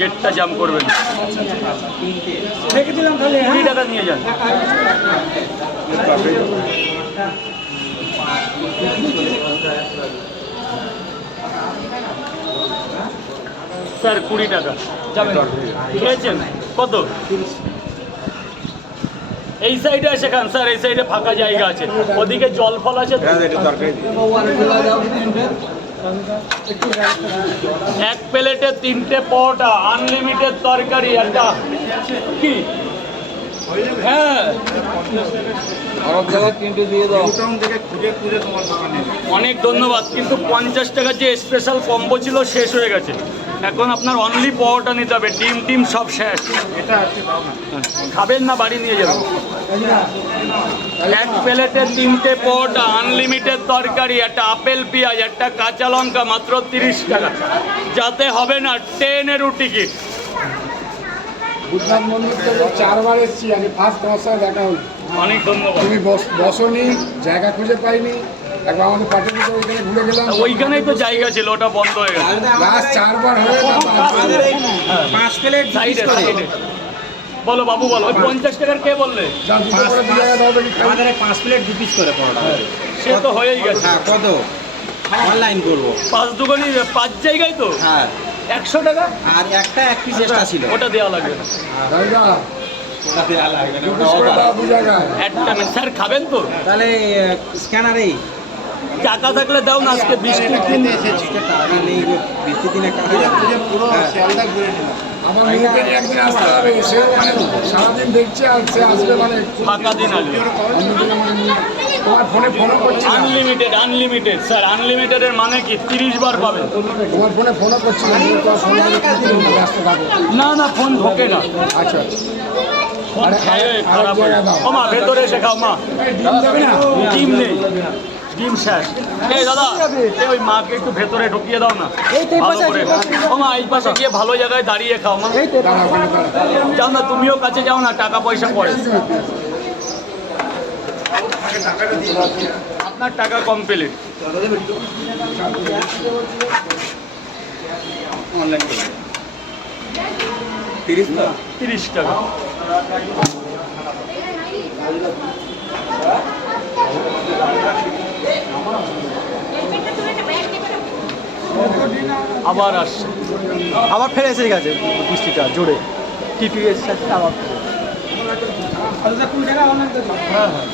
গেটটা জাম করবেন রেখে দিলাম তাহলে কুড়ি টাকা নিয়ে যান। স্যার, কুড়ি টাকা। যাবেন কত? এই সাইডে এসে খান, স্যার, এই সাইডে ফাঁকা জায়গা আছে। ওদিকে জল ফল আছে? এক প্লেটে তিনটে পরোটা আনলিমিটেড তরকারি একটা কি? হ্যাঁ। অনেক ধন্যবাদ কিন্তু পঞ্চাশ টাকার যে স্পেশাল কম্বো ছিল শেষ হয়ে গেছে। এখন আপনার অনলি পরোটা নিতে হবে ডিম টিম সব শেষ। খাবেন না বাড়ি নিয়ে যাবেন। এক প্লেটে তিনটে পরোটা আনলিমিটেড তরকারি একটা আপেল পেঁয়াজ একটা কাঁচা লঙ্কা মাত্র তিরিশ টাকা। যাতে হবে না ট্রেনেরও টিকিট বুদ্ধনাথ মন্দির থেকে চারবার এসেছি আমি ফার্স্ট তোমার সাথে দেখা হলো। অনেক ধন্যবাদ। তুমি বস- বসনি জায়গা খুঁজে পাইনি একবার আমাদের ওইখানে ঘুরে গেলাম। ওইখানেই তো জায়গা ছিল ওটা বন্ধ হয়ে গেছে। লাস্ট চারবার হয়ে পাঁচ প্লেট সাইডে সাইডে বলো বাবু বলো। ওই পঞ্চাশ টাকার কে বললে। আমাদের পাঁচ। প্লেট দু পিস করে পরোটা। সে তো হয়েই গেছে। হ্যাঁ কত? অনলাইন করব। পাঁচ দুগুনি পাঁচ জায়গায় তো? হ্যাঁ। একশো টাকা? আর একটা এক পিস এক্সট্রা ছিল। ওটা দেওয়া লাগবে। না স্যার খাবেন তো? তাহলে স্ক্যানারেই টাকা থাকলে দাও না আজকে টাকা নেই হ্যাঁ। আমার মেয়েকে নিয়ে একদিন আসতে হবে। সে মানে সারাদিন দেখছে আর সে আসবে মানে ফাঁকা দিন আসবে তোমার ফোনে ফোনও করছি না। আনলিমিটেড আনলিমিটেড স্যার আনলিমিটেডের মানে কি? তিরিশ বার পাবেন তোমার ফোনে ফোনও করছি না না না ফোন ঢোকে না। আচ্ছা। ফোন খারাপ হয়ে। ও মা ভেতরে এসে খাও মা। ডিম নেই। ডিম শেষ। এই দাদা। এই ওই মাকে একটু ভেতরে ঢুকিয়ে দাও না। ভালো করে। ও মা এই পাশে গিয়ে ভালো জায়গায় দাঁড়িয়ে খাও মা। যাও না তুমিও কাছে যাও না টাকা পয়সা পড়ে। আপনার টাকা কমপ্লিট তিরিশ তো তিরিশ টাকা। আবার আসছে। আবার ফেরে এসে গেছে বৃষ্টিটা জোরে। টিপি এসে আবার হ্যাঁ হ্যাঁ।